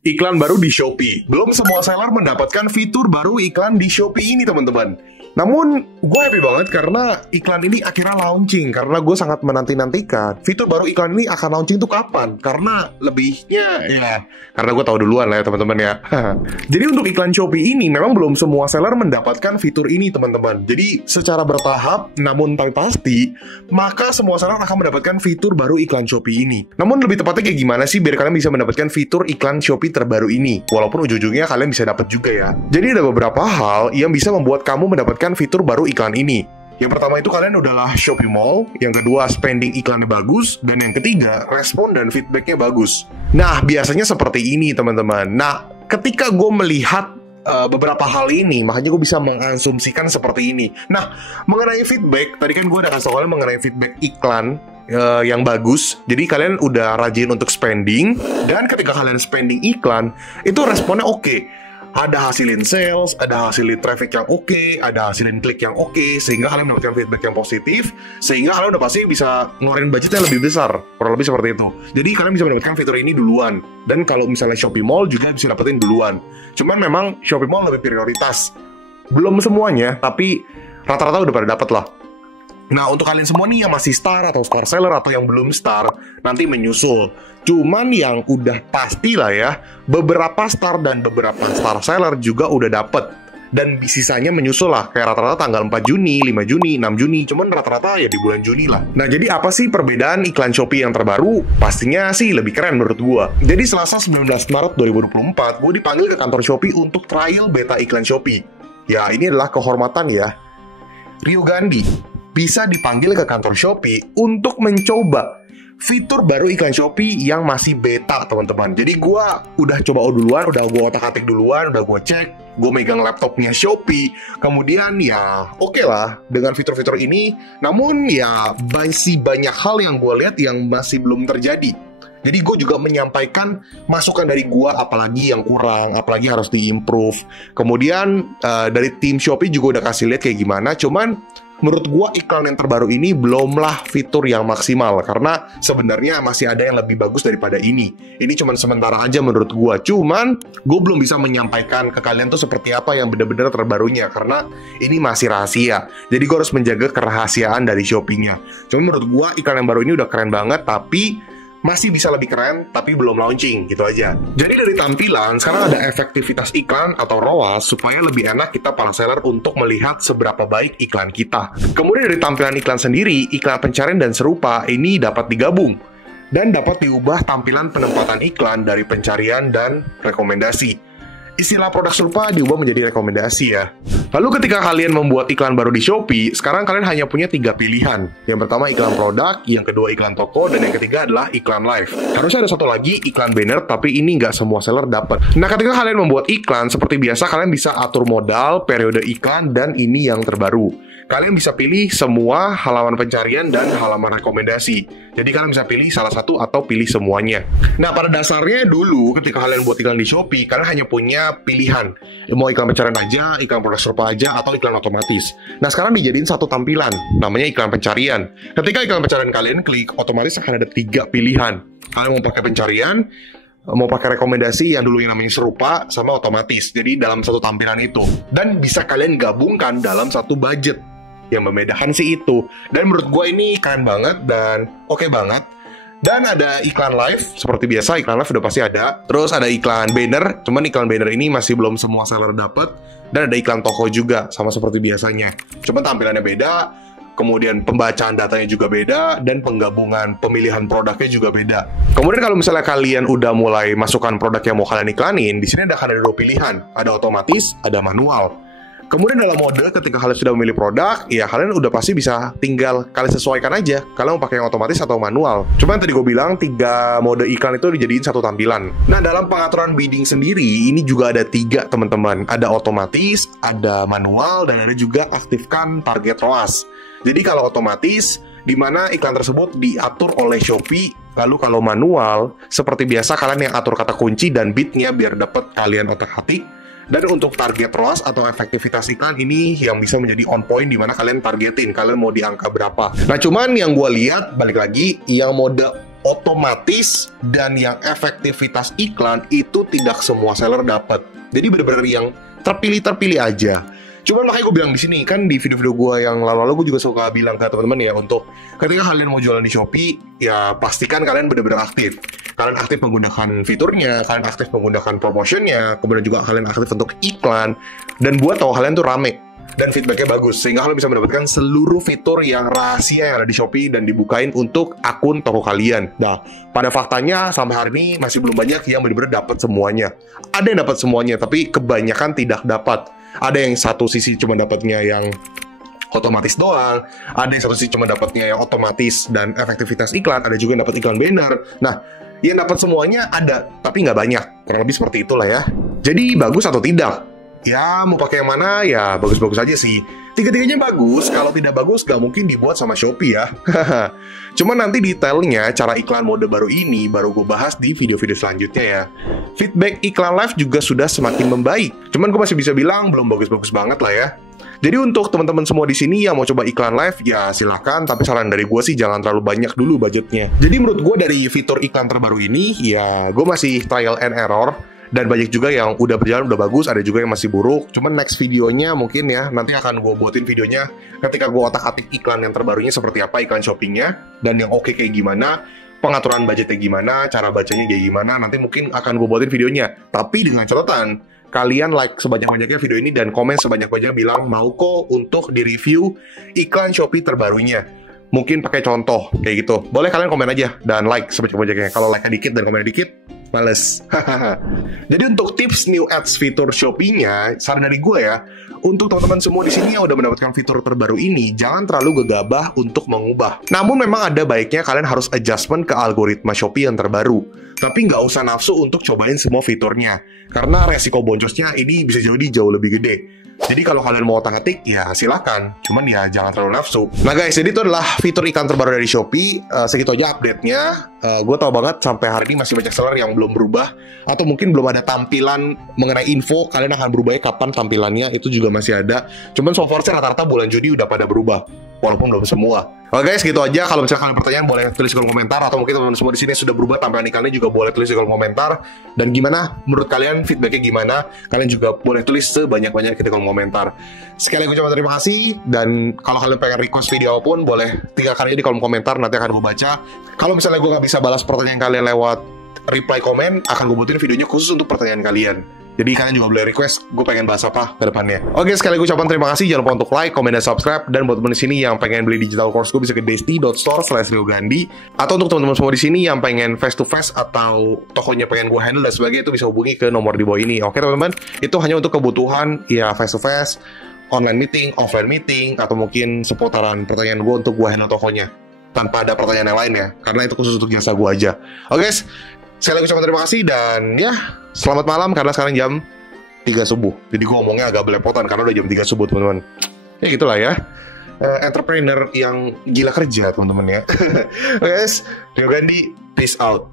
Iklan baru di Shopee. Belum semua seller mendapatkan fitur baru iklan di Shopee ini, teman-teman. Namun, gue happy banget karena iklan ini akhirnya launching. Karena gue sangat menanti-nantikan fitur baru iklan ini akan launching tuh kapan. Karena lebihnya, ya, karena gue tahu duluan lah ya, teman-teman ya. Jadi untuk iklan Shopee ini, memang belum semua seller mendapatkan fitur ini, teman-teman. Jadi secara bertahap, namun tak pasti, maka semua seller akan mendapatkan fitur baru iklan Shopee ini. Namun lebih tepatnya kayak gimana sih biar kalian bisa mendapatkan fitur iklan Shopee terbaru ini? Walaupun ujung-ujungnya kalian bisa dapat juga ya. Jadi ada beberapa hal yang bisa membuat kamu mendapatkan fitur baru iklan ini. Yang pertama itu kalian udahlah Shopee Mall, yang kedua spending iklannya bagus, dan yang ketiga respon dan feedbacknya bagus. Nah, biasanya seperti ini teman-teman. Nah, ketika gue melihat beberapa hal ini, makanya gue bisa mengasumsikan seperti ini. Nah, mengenai feedback, tadi kan gue udah kasih kalian mengenai feedback iklan yang bagus. Jadi kalian udah rajin untuk spending, dan ketika kalian spending iklan, itu responnya oke. Ada hasilin sales, ada hasilin traffic yang oke, ada hasilin klik yang oke, sehingga kalian mendapatkan feedback yang positif, sehingga kalian udah pasti bisa ngeluarin budget yang lebih besar, kurang lebih seperti itu. Jadi kalian bisa mendapatkan fitur ini duluan, dan kalau misalnya Shopee Mall juga bisa dapetin duluan. Cuman memang Shopee Mall lebih prioritas. Belum semuanya, tapi rata-rata udah pada dapet lah. Nah, untuk kalian semua nih yang masih star atau star seller atau yang belum star, nanti menyusul. Cuman yang udah pasti lah ya, beberapa star dan beberapa star seller juga udah dapet. Dan sisanya menyusul lah, kayak rata-rata tanggal 4 Juni, 5 Juni, 6 Juni, cuman rata-rata ya di bulan Juni lah. Nah, jadi apa sih perbedaan iklan Shopee yang terbaru? Pastinya sih lebih keren menurut gua. Jadi Selasa 19 Maret 2024, gua dipanggil ke kantor Shopee untuk trial beta iklan Shopee. Ya, ini adalah kehormatan ya. Rio Gandhi bisa dipanggil ke kantor Shopee untuk mencoba fitur baru iklan Shopee yang masih beta, teman-teman. Jadi gue udah coba duluan, udah gue otak-atik duluan, udah gue cek, gue megang laptopnya Shopee. Kemudian ya oke lah dengan fitur-fitur ini. Namun ya masih banyak hal yang gue lihat yang masih belum terjadi. Jadi gue juga menyampaikan masukan dari gue, apalagi yang kurang, apalagi harus diimprove. Kemudian dari tim Shopee juga udah kasih lihat kayak gimana. Cuman menurut gua iklan yang terbaru ini belumlah fitur yang maksimal, karena sebenarnya masih ada yang lebih bagus daripada ini. Ini cuman sementara aja menurut gua. Cuman gua belum bisa menyampaikan ke kalian tuh seperti apa yang benar-benar terbarunya, karena ini masih rahasia. Jadi gua harus menjaga kerahasiaan dari Shopee-nya. Cuman menurut gua iklan yang baru ini udah keren banget, tapi masih bisa lebih keren, tapi belum launching, gitu aja. Jadi dari tampilan, sekarang ada efektivitas iklan atau ROAS, supaya lebih enak kita para seller untuk melihat seberapa baik iklan kita. Kemudian dari tampilan iklan sendiri, iklan pencarian dan serupa ini dapat digabung. Dan dapat diubah tampilan penempatan iklan dari pencarian dan rekomendasi. Istilah produk serupa diubah menjadi rekomendasi ya. Lalu ketika kalian membuat iklan baru di Shopee, sekarang kalian hanya punya 3 pilihan. Yang pertama iklan produk, yang kedua iklan toko, dan yang ketiga adalah iklan live. Harusnya ada satu lagi iklan banner, tapi ini nggak semua seller dapat. Nah, ketika kalian membuat iklan, seperti biasa kalian bisa atur modal, periode iklan, dan ini yang terbaru. Kalian bisa pilih semua halaman pencarian dan halaman rekomendasi. Jadi kalian bisa pilih salah satu atau pilih semuanya. Nah, pada dasarnya dulu ketika kalian buat iklan di Shopee, kalian hanya punya pilihan. Mau iklan pencarian aja, iklan produk serupa aja, atau iklan otomatis. Nah, sekarang dijadiin satu tampilan, namanya iklan pencarian. Ketika iklan pencarian kalian klik, otomatis akan ada 3 pilihan. Kalian mau pakai pencarian, mau pakai rekomendasi yang dulu yang namanya serupa, sama otomatis. Jadi dalam satu tampilan itu. Dan bisa kalian gabungkan dalam satu budget. Yang membedakan sih itu. Dan menurut gue ini keren banget dan oke banget. Dan ada iklan live, seperti biasa iklan live udah pasti ada. Terus ada iklan banner, cuman iklan banner ini masih belum semua seller dapat. Dan ada iklan toko juga, sama seperti biasanya. Cuman tampilannya beda, kemudian pembacaan datanya juga beda, dan penggabungan pemilihan produknya juga beda. Kemudian kalau misalnya kalian udah mulai masukkan produk yang mau kalian iklanin, di sini akan ada 2 pilihan, ada otomatis, ada manual. Kemudian dalam mode ketika kalian sudah memilih produk, ya kalian udah pasti bisa tinggal kalian sesuaikan aja. Kalian mau pakai yang otomatis atau manual. Cuma tadi gue bilang 3 mode iklan itu dijadiin satu tampilan. Nah, dalam pengaturan bidding sendiri, ini juga ada 3 teman-teman. Ada otomatis, ada manual, dan ada juga aktifkan target ROAS. Jadi kalau otomatis, di mana iklan tersebut diatur oleh Shopee. Lalu kalau manual, seperti biasa kalian yang atur kata kunci dan bidnya biar dapat kalian otak-atik. Dan untuk target ROAS atau efektivitas iklan ini yang bisa menjadi on point di mana kalian targetin, kalian mau di angka berapa. Nah, cuman yang gue lihat, balik lagi, yang mode otomatis dan yang efektivitas iklan itu tidak semua seller dapat. Jadi benar-benar yang terpilih aja. Cuman makanya gue bilang di sini kan, di video-video gue yang lalu-lalu gue juga suka bilang ke teman-teman ya, untuk ketika kalian mau jualan di Shopee ya pastikan kalian benar-benar aktif. Kalian aktif menggunakan fiturnya, kalian aktif menggunakan promotionnya, kemudian juga kalian aktif untuk iklan, dan buat tahu kalian tuh rame dan feedbacknya bagus, sehingga kalian bisa mendapatkan seluruh fitur yang rahasia yang ada di Shopee dan dibukain untuk akun toko kalian. Nah, pada faktanya sampai hari ini masih belum banyak yang benar-benar dapat semuanya. Ada yang dapat semuanya, tapi kebanyakan tidak dapat. Ada yang satu sisi cuma dapatnya yang otomatis doang, ada yang satu sisi cuma dapatnya yang otomatis dan efektivitas iklan, ada juga yang dapat iklan banner. Nah, yang dapat semuanya ada, tapi nggak banyak. Kurang lebih seperti itulah ya. Jadi bagus atau tidak? Ya, mau pakai yang mana ya bagus-bagus aja sih. Tiga-tiganya bagus, kalau tidak bagus gak mungkin dibuat sama Shopee ya. Cuman nanti detailnya cara iklan mode baru ini baru gue bahas di video-video selanjutnya ya. Feedback iklan live juga sudah semakin membaik. Cuman gue masih bisa bilang belum bagus-bagus banget lah ya. Jadi untuk teman-teman semua di sini yang mau coba iklan live ya silahkan, tapi saran dari gue sih jangan terlalu banyak dulu budgetnya. Jadi menurut gue dari fitur iklan terbaru ini ya gue masih trial and error. Dan banyak juga yang udah berjalan, udah bagus, ada juga yang masih buruk. Cuman next videonya mungkin ya, nanti akan gue buatin videonya ketika gue otak-atik iklan yang terbarunya seperti apa, iklan shoppingnya, dan yang oke kayak gimana, pengaturan budgetnya gimana, cara bacanya kayak gimana, nanti mungkin akan gue buatin videonya. Tapi dengan catatan, kalian like sebanyak-banyaknya video ini dan komen sebanyak-banyaknya bilang mau kok untuk di-review iklan Shopee terbarunya. Mungkin pakai contoh kayak gitu. Boleh kalian komen aja dan like sebanyak-banyaknya. Kalau like-nya dikit dan komennya dikit, males. Jadi untuk tips new ads fitur Shopee-nya, saran dari gue ya, untuk teman-teman semua di sini yang udah mendapatkan fitur terbaru ini, jangan terlalu gegabah untuk mengubah. Namun memang ada baiknya kalian harus adjustment ke algoritma Shopee yang terbaru. Tapi nggak usah nafsu untuk cobain semua fiturnya, karena resiko boncosnya ini bisa jadi jauh lebih gede. Jadi kalau kalian mau otak-atik, ya silakan. Cuman ya jangan terlalu nafsu. Nah guys, jadi itu adalah fitur iklan terbaru dari Shopee. Segitu aja update-nya. Gue tau banget sampai hari ini masih banyak seller yang belum berubah. Atau mungkin belum ada tampilan mengenai info kalian akan berubahnya kapan tampilannya. Itu juga masih ada. Cuman so far sih rata-rata bulan Juni udah pada berubah. Walaupun belum semua. Oke guys, gitu aja. Kalau misalnya kalian pertanyaan boleh tulis di kolom komentar. Atau mungkin teman-teman semua di sini sudah berubah tampilan iklannya juga boleh tulis di kolom komentar. Dan gimana menurut kalian, feedbacknya gimana? Kalian juga boleh tulis sebanyak-banyaknya di kolom komentar. Sekali lagi ucapkan terima kasih. Dan kalau kalian pengen request video pun boleh tinggalkan aja di kolom komentar. Nanti akan gue baca. Kalau misalnya gue nggak bisa balas pertanyaan kalian lewat reply komen, akan gue buatin videonya khusus untuk pertanyaan kalian. Jadi kalian juga boleh request gue pengen bahas apa ke depannya. Oke, sekali lagi ucapan terima kasih. Jangan lupa untuk like, komen, dan subscribe. Dan buat teman di sini yang pengen beli digital course gue bisa ke desti.store/riogandhi. Atau untuk teman-teman semua di sini yang pengen face to face atau tokonya pengen gue handle dan sebagainya, itu bisa hubungi ke nomor di bawah ini. Oke teman-teman, itu hanya untuk kebutuhan ya face to face, online meeting, offline meeting, atau mungkin seputaran pertanyaan gue untuk gue handle tokonya. Tanpa ada pertanyaan yang lain ya, karena itu khusus untuk jasa gue aja. Oke guys, sekali lagi ucapkan terima kasih dan ya selamat malam karena sekarang jam 3 subuh. Jadi gue ngomongnya agak belepotan karena udah jam 3 subuh teman-teman. Ya gitulah ya. Entrepreneur yang gila kerja teman-teman ya. Oke guys, Rio Gandhi, peace out.